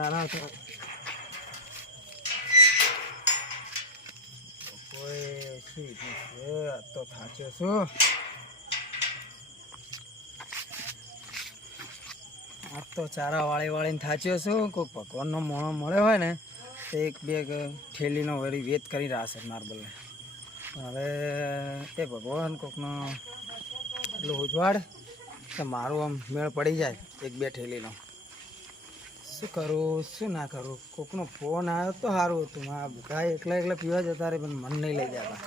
હા, મારો તો ચારા તો કોઈ શું તો થાચ્યો છું. આ તો ચારા વાળી વાળીને થાચ્યો છું. કોઈ ભગવાનનો મોણો મળ્યો હોય ને તો એક બે ઠેલીનો વળી વેત કરી રહ્યા છે માર્બલને હવે એ ભગવાન કોકનો એટલું ઉજવાડ કે મારું આમ મેળ પડી જાય એક બે ઠેલીનો શું કરું શું ના કરું? કોકનો ફોન આવ્યો તો સારું હતું. આ બધા એકલા એકલા પીવા જતા રહે પણ મન નહીં લઈ જતા.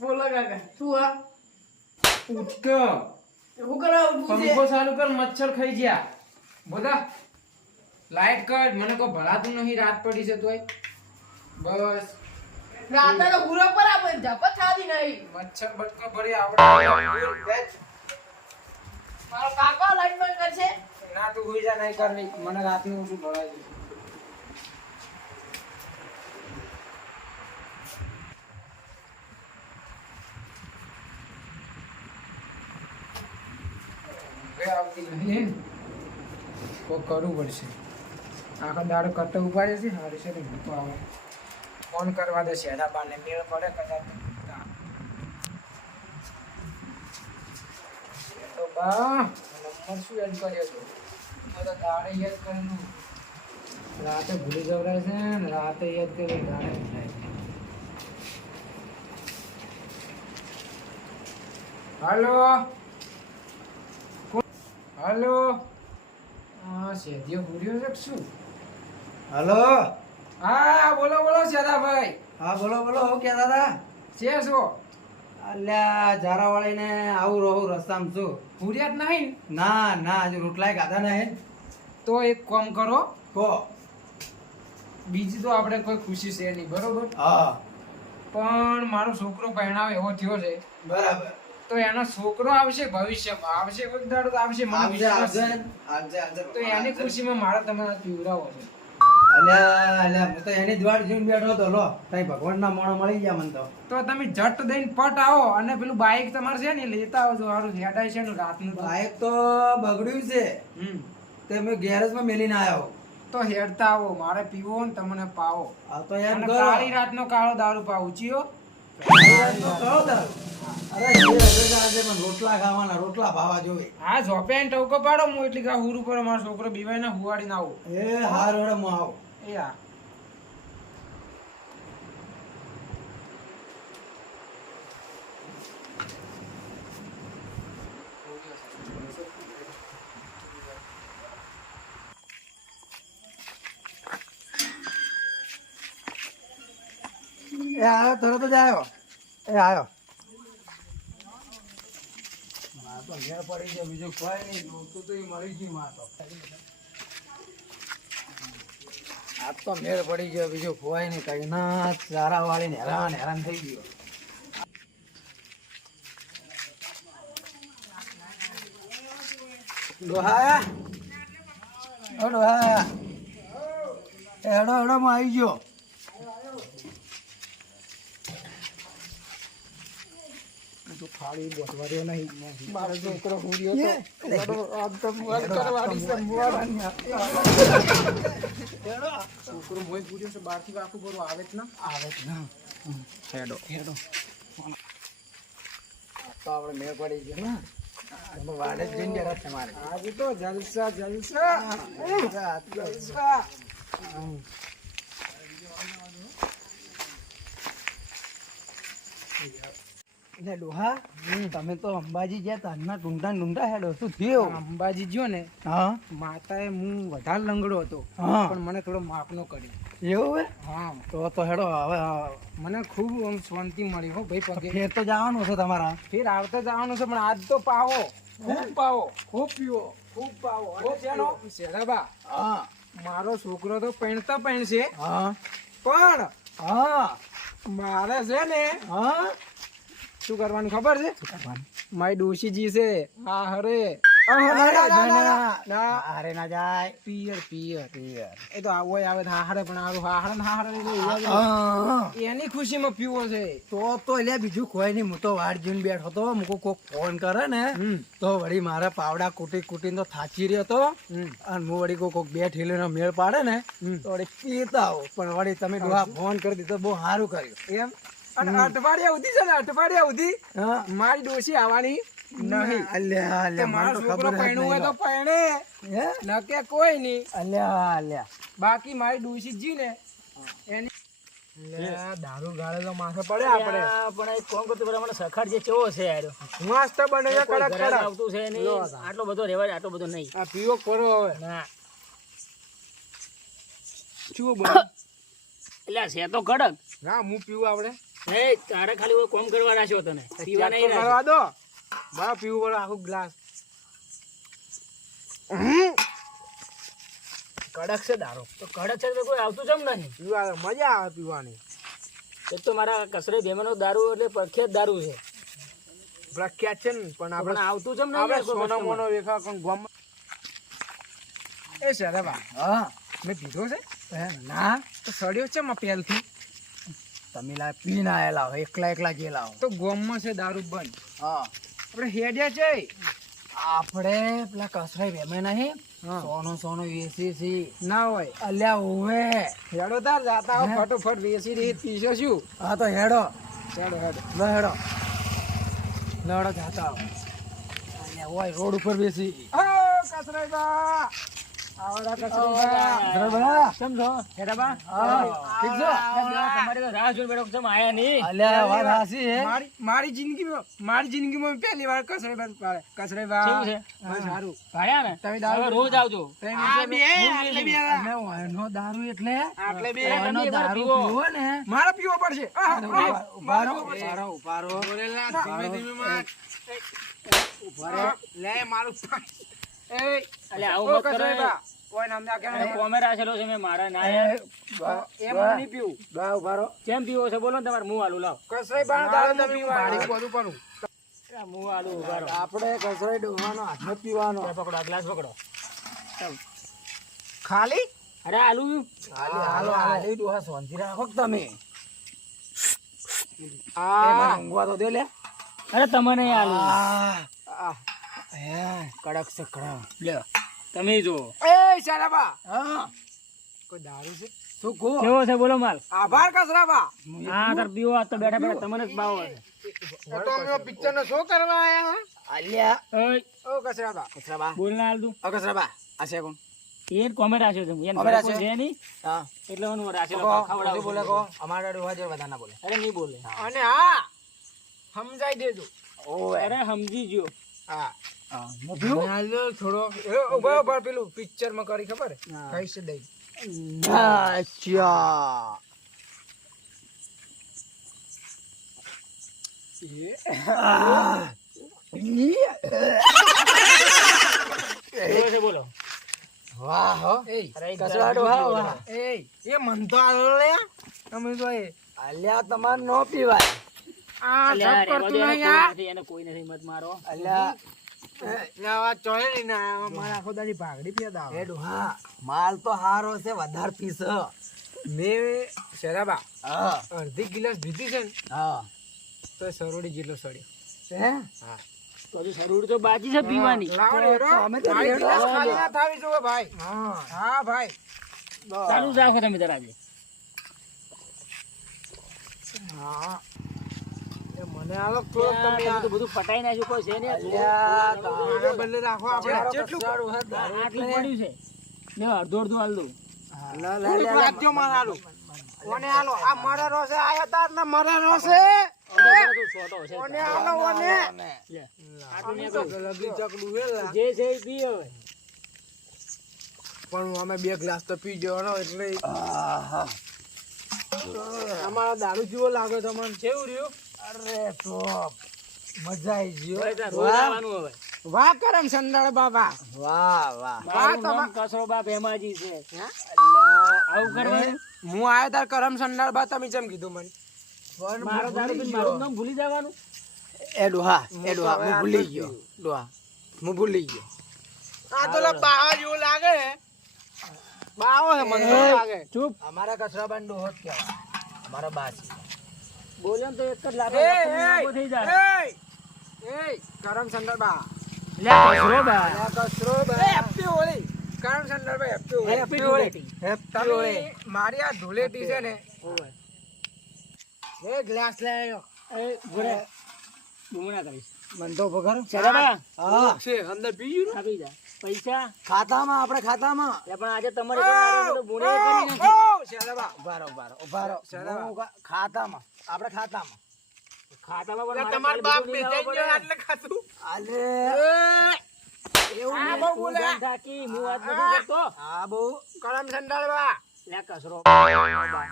બોલો કાકા શું આ? ઉઠતો હું કરાવું છે પંખો ચાલુ કર મચ્છર ખાઈ ગયા. બોલા લાઈટ કર મને કોઈ ભળાતું નહીં રાત પડી છે તોય. બસ. રાતે તો ગુરો પર આપણે ઝપટ થાતી નહીં. મચ્છર બટકો ભરી આવડે. મારો કાકા લાઈટ બંધ કરશે. ના તું હોઈ જા નહીં કરવી. મને રાતનું શું ભળાય છે કોઈ કરવું પડશે. આખો દાડો કરતો ઉપાડે છે હારે છે ફોન કરવા દે શેડા બાને, મેળ પડે કદાચ. યાદ કરેલું રાતે ભૂલી જવરાય છે ને, રાતે યાદ કરી દાડે ભૂલાય છે. હાલો? હાલો. સેધિયો ભૂર્યો છે શું? હલો. હા બોલો બોલો સેદાભાઈ હા બોલો બોલો હું કહેતા હતા? છે શું? અલ્યા જારા વાળીને આવું રહું રસ્તામાં છું. ભૂર્યા જ નહીં? ના ના હજુ રોટલાય ખાધા નહીં. તો એક કામ કરો. કો બીજી તો આપણે કોઈ ખુશી છે નહીં બરોબર? હા. પણ મારો છોકરો પહેણાવે એવો થયો છે. બરાબર. તો એનો છોકરો આવશે ભવિષ્યમાં. આવશે કોઈક દાડો તો આવશે મને વિશ્વાસ છે. તો એની ખુશીમાં મારે તમારા પીવડાવો છે. અલ્યા અલ્યા હું તો એની જ વાટ જોઈને બેઠો હતો લો. તઈ ભગવાનના મોણો મળી ગયા મને તો. તો તમે જટ દઈને પટ આવો અને પેલું બાઈક તમારે છે ને લેતા આવજો. સારું હેડાય છે ને રાતનું તો. બાઈક તો બગડ્યું છે. હમ. તે મેં ગેરેજમાં મેલીને આવ્યો તો હેડતા આવો. મારે પીવો ને તમને પાવો. આ તો એમ અને કરો કાળી રાતનો કાળો દારૂ પાવું. ચિયો રોટલા ખાવાના રોટલા ભાવા જોવે હા ઝોપે ને ટવકો પાડો હું એટલી હુર ઉપર મારો છોકરો બીવાય ને હુવાડી ના આવું. એ હાર વડે હું આવું. એ હા એ આવ્યો તરત જ આવ્યો એ આવ્યો પડી ગયો, બીજું કોઈ નહીં નહોતું તો મળી ગયું માર તો. મેળ પડી ગયો, બીજું કોઈ નહીં, કઈ ના ચારા વાળીને હેરાન હેરાન થઈ ગયો. ડોહા ડોહા હેડો હેડો માં આવી ગયો. થાળી બોધવાર્યો નહીં. મારો છોકરો હુર્યો તો આજ તો મુવાડ કરવાની છે મુવાડની છોકરો મોય પૂર્યો છે બહારથી આખું બરો આવે જ ના? આવે જ ના. હેડો. હેડો. તો આપણે મેળ પડી ગયો વાડે જઈને મારે. આજે તો જલસા જલસા. જલસા. એટલે ડોહા તમે તો અંબાજી ગયા તારના ટૂંટા ટૂંટા હેડો શું થયો? અંબાજી ગયો ને હા. માતાએ હું વધારે લંગડો હતો પણ મને થોડો માપનો કર્યો. એવું હે હા. તો તો હેડો હવે મને ખૂબ આમ શાંતિ મળી હો ભાઈ પગે. ફેર તો જવાનું છે તમારા. ફેર આવતા જવાનું છે પણ આજ તો પાવો. ખૂબ પાવો. ખૂબ પીવો. ખૂબ પાવો. અને જેનો શેરાબા. હા. મારો છોકરો તો પૈણતા પૈણ હા. પણ હા. મારે છે ને હા. શું કરવાનું ખબર છે? મારી ડોશીજી છે. હા હરે. અરે ના જાય. પિયર પિયર. પિયર. એ તો આવો આવે પણ. એની ખુશીમાં પીવો છે. તો તો એટલે બીજું કોઈ નહીં. હું તો વાડ જોઈને બેઠો તો. મૂકો કોક ફોન કરે ને તો વળી મારા પાવડા કૂટી કૂટીને તો થાચી રહ્યો તો. અને હું વળી કોક બે ઠેલીનો મેળ પાડે ને. તો વળી પીતા આવો પણ વળી તમે ફોન કરી દીધો બહુ સારું કર્યું. એમ? અને અઠવાડિયા સુધી છે ને અઠવાડિયા સુધી મારી ડોશી આવવાની નહીં. અલ્યા અલ્યા મારો છોકરો ખબર હોય તો નહીં નકે કોઈ નહીં. અલ્યા અલ્યા. બાકી મારી ડોશી જી ને એની દારૂ ગાળે તો માથે પડે આપણે. પણ એક કોમ કરતું પેલા મને સખાડ જે ચેવો છે યાર. મસ્ત બને છે કડક કડક. આવતું છે નહીં. આટલો બધો રેવાય આટલો બધો નહીં. આ પીવો કરો હવે. ના. શું બને? એટલે છે તો કડક. ના હું પીવું આપણે. હે તારે ખાલી કોઈ કોમ કરવા રાખ્યો તને પીવા નહીં કરવા દો. બા પીવું પડે આખું ગ્લાસ. કડક છે દારૂ. તો કડક છે તો કોઈ આવતું જમ નહીં પીવા મજા આવે પીવાની. એક તો મારા કસરે ભેમાનો દારૂ એટલે પ્રખ્યાત દારૂ છે. પ્રખ્યાત છે ને પણ પણ આપણે આવતું જમ નહીં આપણે સોનો મોનો વેખા કોણ ગોમ એ હા. મેં પીધો છે? ના તો સડ્યો છે માં પહેલથી. તમે લા પીને આયેલા હો એકલા એકલા ગયેલા હો. તો ગોમમાં છે દારૂ બંધ. હા. આપણે હેડ્યા છે. આપણે પેલા કસરાઈ વેમે નહીં. સોનો સોનો વેસી છે. ના હોય. અલ્યા હોવે હેડો તાર જાતા હો ફટોફટ વેસી રહી પીશો શું? હા તો હેડો. હેડો હેડો. હેડો. લડો જાતા હો. અલ્યા હોય રોડ ઉપર બેસી. ઓ કસરાઈબા હાસી હે. મારી મારી જિંદગીમાં મારી પહેલી વાર કસરે પાડે. કસરાઈબા કેવું છે? હા, સારું. ભાડ્યા ને? તમે દારૂ રોજ આવજો. દારૂ એટલે ઓયનો દારૂ પીવો. પીવો ને. મારે પીવો પડશે. આ, આ, ઊભા રહો, ઊભા રહો, ઊભા રહો. ધીમે ધીમે માર. લે મારું પા- આવું મત કરો કોઈ નામ ના અને કોમે રાખેલો છે મેં મારા ના એ, બા- એ મને નહીં પીવું. બા ઊભા કેમ પીવો છે? બોલો ને તમારે મું આલુ લાવ. કસરાઈબાનો દારૂ તમે પીવા. બધું કરું. મું આલુ ઊભા આપણે કસરાઈ ડોવાનો હાથનો પીવાનો. પકડો ગ્લાસ પકડો. ખાલી? અરે આલુ? ડોહા શાંતિ રાખો તમે? આ ઊંઘવા તો દે લે. અરે તમને નહીં આલુ. આ, કડક છે કડક. લે તમે જો. એ શરાબા. હા. કોઈ દારૂ છે? શું કો કેવો છે બોલો માલ. આભાર કસરાબા. હા તાર પીવો આ તો બેઠા બેઠા તમને જ બાવો છે. તો અમે પિક્ચર નો શો કરવા આયા અલ્યા ઓય. ઓ કસરાબા. કસરાબા. બોલ ના આલ તું અ કસરાબા આ છે કોણ? એ કોમે રાખ્યો છે એને કોમે રાખ્યો? છે નહીં? હા. એટલે હું રાખેલો ખવડાવ બોલે કો અમારા ડોહા જેવા બધા ના બોલે. અરે ની બોલે. અને હા સમજાઈ દેજો. ઓ અરે સમજી ગયો. હા. થોડો. એ ઊભા ઊભા પેલું પિક્ચરમાં કરી ખબર? કઈ છે દઈ અચ્છા આહ. ઈ. કેવો છે બોલો. વાહ હો. એ અરે એક કસરા દારૂ ડોહા પીવો વાહ એ એ મન તો આલો લે. તમે તો એ અલ્યા તમાર નો પીવાય. આ સબ કરતું નહીં કોઈ આ. નથી, એને કોઈ નથી મત મારો. અલ્યા નવા ચોય નહીં ના મારા આખો દાડી ભાગડી પીતા એ ડોહા માલ તો હારો છે વધારે પીસ. મેં શરાબા હા. અડધી ગિલાસ પીધી છે ને હા. તો સરોડી જેટલો સડ્યો. હે? હા. તો હજુ તો બાકી છે પીવાની. લાવો ને હેડો. અમે તો મારી હેડો. ગિલાસ ખાલી ના થાવી જોવે ભાઈ. હા. હા ભાઈ. ચાલુ રાખો તમે તારા હા. એ મને આલો થોડોક તમે તો બધું પટાઈ નાખ્યું કોઈ છે ને આ બદલે રાખો આપણે. દારૂ આટલું પડ્યું છે. લે અડધો અડધો હાલ દઉં. લા, લા, લા. રાખજો મારા હાલું. ઓને હાલો આ મારા રોસે આયા તાર ને મારા રોસે ઓને હાલો ઓને. આટલું તો લગી ચકડું હે જે છે એ પી હવે. પણ અમે બે ગ્લાસ તો પી જવાનો એટલે આહા. અમારા દારૂ જેવો લાગે તમને કેવું રહ્યું? અરે ટોપ મજા આવી ગયો હવે. વાહ કરમ સંડાળ બાબા. વાહ વાહ. વાહ તમા- કસરો બાપ હેમાજી છે. અલ્યા આવું કરવાનું? હું આયો તાર કરમ સંડાળ બા તમે જેમ કીધું મને. પણ મારો દારૂ મારું નામ ભૂલી જવાનું? એ ડોહા એ હું ડોહા હું ભૂલી ગયો ડોહા હું ભૂલી ગયો. આ તો લા બાવા જેવું લાગે બાવો હે મને લાગે. ચૂપ. અમારા કસરા ડોહો હોત કહેવાય. અમારા બા છે. બોલ્યો તો એક જ લાગે થઈ જાય એ એ કરમ સંદર બા. લે કસરો બા. લે કસરો બા. એ હેપી હોળી. કરમ સંદર બા happy Holi. Happy Holi. Happy Holi. મારી આ ધૂળેટી છે ને એ ગ્લાસ લઈ આવ્યો એ ઘોડે ડુંગળા કરીશ. મન તો પગાર ચડાબા હા. છે અંદર બીજું આવી જા. પૈસા? ખાતામાં આપણે ખાતામાં. પણ આજે તમારે બોલે કરી નથી શેરબા ઊભા રહો ઊભા રહો ઊભા રહો ચાલો. ખાતામાં. આપણે ખાતામાં. ખાતામાં પણ તમાર બાપ બેચાઈ ગયો એટલે ખાતું આલે એવું બહુ બોલે. ઢાકી હું વાત નથી કરતો. હા બહુ. કરમ સંડાળવા. લે કસરો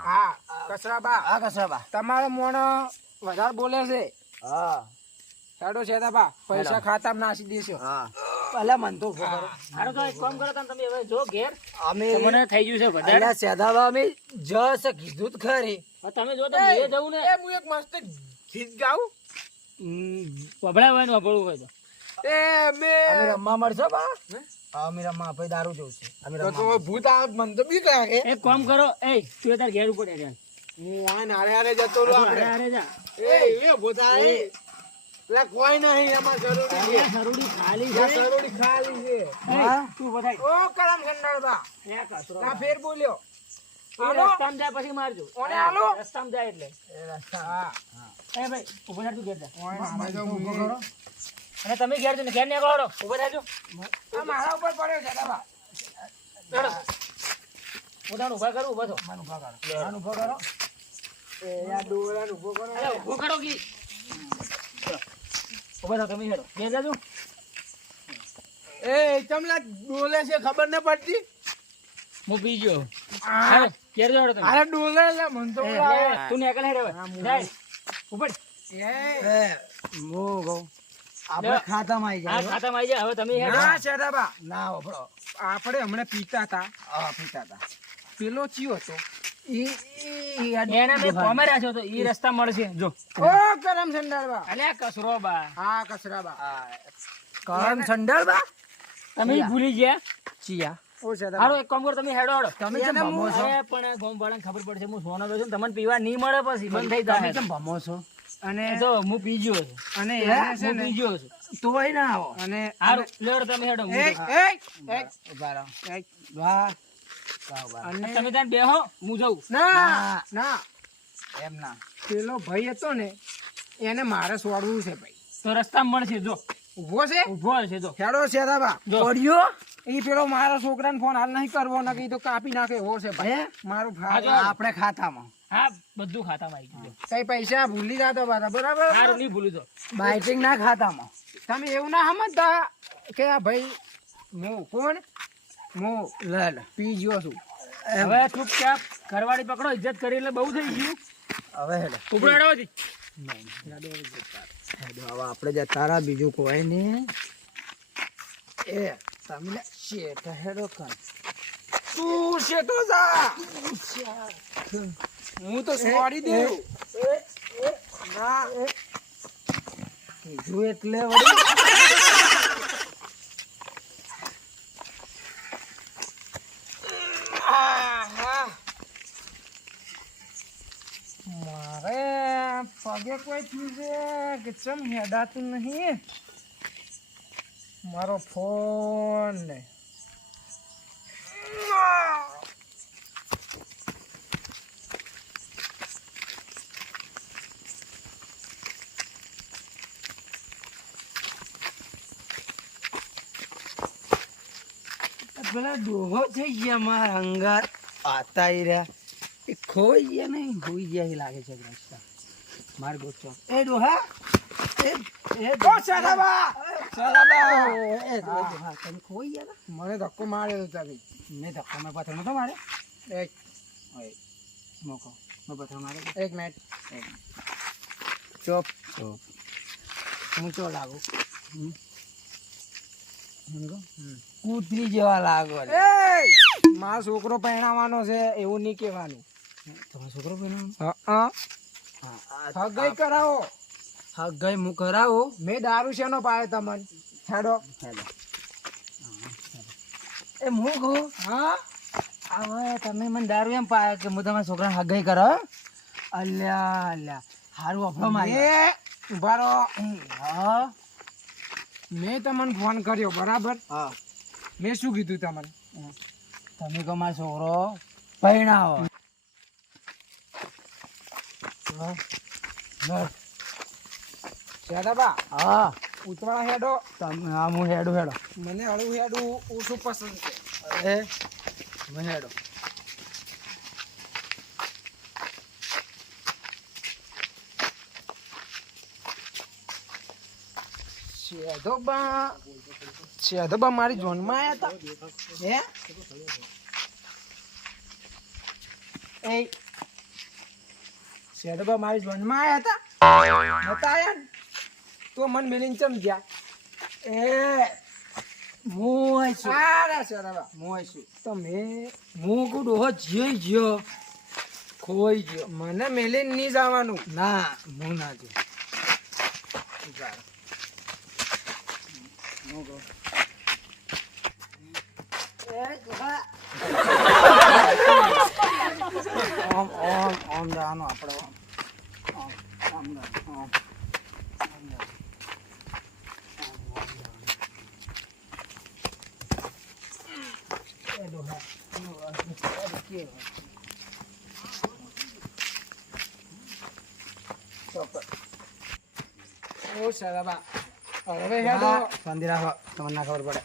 હા કસરાબા હા કસરાબા તમારો મોણો વધારે બોલે છે. હા. સાડો છે પૈસા ખાતામાં નાસી દેશો. હા. પહેલા મન તો પગાર હારો તો એક કામ કરો તમે તમે હવે જો ઘેર. અમે મને થઈ ગયું છે વધારે અલ્યા સેદાબા અમે જસ કીધું જ ખરી. તમે જો તો ઘરે જવું ને. એ હું એક મસ્ત ગીત ગાઉં. વભળા હોય ને વભળવું હોય તો. એ મે અમે રમવા મળશો બા? અમે રમવા આપણે દારૂ જોવું છે. અમે રમવા ભૂત આવે મને તો બીક લાગે. એક કામ કરો એ તું તાર ઘેર ઉપર હેડે હું આ નારે હારે જતો રહું આપણે. અરે જા. એ એ ભૂત આવે એટલે કોઈ નહીં એમાં જરૂરી છે. અરે ખાલી છે. જરૂરી ખાલી છે. તું બધાય ઓ કરમ સંડાળબા લે ફેર બોલ્યો. રસ્તામાં જાય પછી મારજો. ઓને હાલો. રસ્તામાં જાય એટલે. હા. એ ભાઈ ઊભો થા તું ઘેર જા. ઊભો કરો. અને તમે ઘેર છો ને ઘેર નીકળો ઊભો થાજો આ મારા ઉપર પડ્યો છે દાદા પોતાનું ઊભા કરું ઊભો થો ઊભો કરો. એ આ ડોળાને ઊભો કરો. ઊભો કરો કી? ઊભો થા તમે હેડો. ઘેર જાજો. એ ચમલા ડોલે છે ખબર ન પડતી? હું પી ગયો. આ. હાલો, ઘેર જાઓ હેડો તમે. અરે ડોલે લે મન તો એ, બોલાવે. લે, તું નીકળ હેડે હવે. જાય. ઉપર એ. એ હું આપણે ખાતામાં આવી જાય ખાતામાં આવી જાય. હવે તમે હેડો. ના શેઠાબા ના વપરો. આપણે હમણાં પીતા હતા હા પીતા હતા પેલો ચિયો હતો. એને મેં કોમે રાખ્યો તો ઈ રસ્તા મળશે. જો. ઓ કરમ સંડાળબા અલ્યા કસરો બા. હા કચરાબા. કરમ સંડાળ તમે ભૂલી ગયા? ચિયા. હારો એક કામ કરો તમે હેડો હેડો. તમે કેમ ભમો છો? પણ ગોમ વાળાને ખબર પડશે હું સોનો બેસું તમને પીવા નહીં મળે પછી બંધ થઈ તમે કેમ ભમો છો? અને તો હું પીજો છું. અને? એને છે હું ને પી ગયો છું. તોય ના આવો. અને હારું લેવડો તમે હેડો તો- ઊભા. રહો. વાહ. અને તમે ત્યાં બેહો હું જઉં. ના ના. એમ ના. પેલો ભાઈ હતો ને એને મારે છોડવું છે ભાઈ. તો રસ્તામાં મળશે જો. ઊભો છે? ઊભો છે જો. ખેડો છે દાદા પડ્યો એ પેલો મારા છોકરાને ફોન હાલ નહીં કરવો ને તો કાપી નાખે એવો છે ભાઈ. મારું આપણે ખાતામાં. હા બધું ખાતામાં આવી ગયું કઈ પૈસા ભૂલી જાતો બરાબર? સારું નહીં ભૂલું તો બાઇટિંગ ના ખાતામાં. તમે એવું ના સમજતા કે આ ભાઈ હું કોણ? હું લે લે પી ગયો છું. હવે ચૂપચાપ ઘરવાળી પકડો ઇજ્જત કરી એટલે બહુ થઈ ગયું. હવે હેડો. આપણે રહ્યા બીજું કોઈ ને એ તમે શેઠ હેડો કર તું શેઠો જા? હું તો સોડી દઉં. ના. કીધું એટલે વળી આહા. મારે પગે કોઈ થયું છે કે ચમ હેડાતું નહીં? મારો ફોન ને. પેલા ડોહો થઈ ગયા મારા અંગાર. આતા રહ્યા એ ખોઈ ગયા નહીં? હોઈ ગયા એ લાગે છે રસ્તા. માર ગોચો એ ડોહા એ એ ઓ શાદાબા! ચાલા એ ડોહા તમે ખોઈ ગયા? મને ધક્કો માર્યો તો તમે મેં ધક્કો મેં પથ્થર નતો મારે એક. ઓય મોકો. મેં પથ્થર મારે એક મિનિટ ચોપ. ચોપ. હું ચો લાગુ? કૂતરી જેવા લાગો મારો છોકરો પહેણાવાનો છે એવું નહીં કહેવાનું. તમારો છોકરો પહેરવાનો? હા હા, આ- હગાઈ કરાવો. હા ગઈ હું કરાવું? મેં દારૂ શેનો પાયો તમને? હેડો. એ હું કહું? હા? હવે તમે મને દારૂ એમ પાયો કે હું તમારા છોકરાને હગાઈ કરો અલ્યા અલ્યા. હારું અફરો મારી ઊભા રહો. હા? મેં તમને ફોન કર્યો બરાબર? હા. મેં શું કીધું તમને? તમે કહો મારો છોકરો પરણાવો શેઠાબા હા. ઉતવાળા હેડો. તમે હા હું હેડો હેડો. મને હળવું હેડું ઓછું પસંદ છે. અરે હું હેડો. શેઠોબા શેઠોબા મારી જોનમાં આવ્યા હતા હે? એ શેઠોબા મારી જોનમાં આવ્યા હતા. નતા આયા ને? તો મન મિલિંગ ચમ ગયા એ હું સારા શેઠોબા હું આવીશું તો મેં હું કહું ડોહો જે જ્યો ખોઈ ગયો. મને મેલીને નહીં જવાનું. ના હું ના જો ઓમ ઓમ ઓમ જવાનું આપણે ઓમ. ઓમ ઓમ જવાનું, ઓમ. ઓમ જવાનું. એ ડોહા, એનો અર્થ છે કે ઓ શેઠોબા હવે હેડો. હા, શાંતિ રાખો તમને ખબર પડે.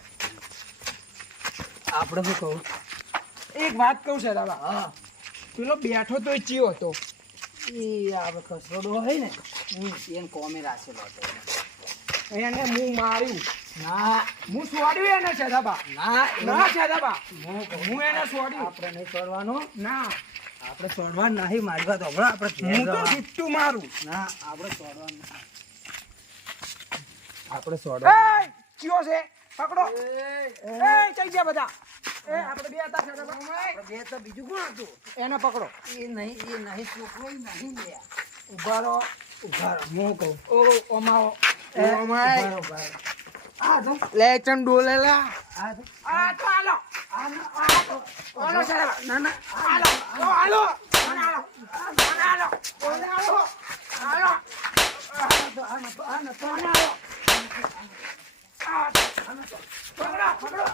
આપણે શું કહું? એક વાત કહું શેઠોબા હા. પેલો બેઠો તો એ હતો. એ આ કસરોડો હોય ને એને કોમે રાખેલો હતો એને હું માર્યું. ના. હું છોડ્યું એને શેઠોબા ના ના શેઠોબા હું એને છોડ્યું આપણે નહીં છોડવાનું ના. આપણે છોડવાનું નહીં મારવા તો આપણે હું તો. છૂટું મારું. ના આપણે છોડવાનું આપણે છોડવાનું ચિયો છે. પકડો. એ કઈ ગયા બધા. એ આપણે બે હતા આપણે બે તો બીજું કોણ હતું? એને પકડો. એ નહીં એ નહીં છોકરો નહીં લે ઊભા રહો ઊભા હું કહું. ઓ ઓમાઓ ઓમાય. આ તો લે ચમ ડોલેલા આ તો આ તો હાલો. આ તો હાલો શેઠોબા ના ના. પકડો પકડો.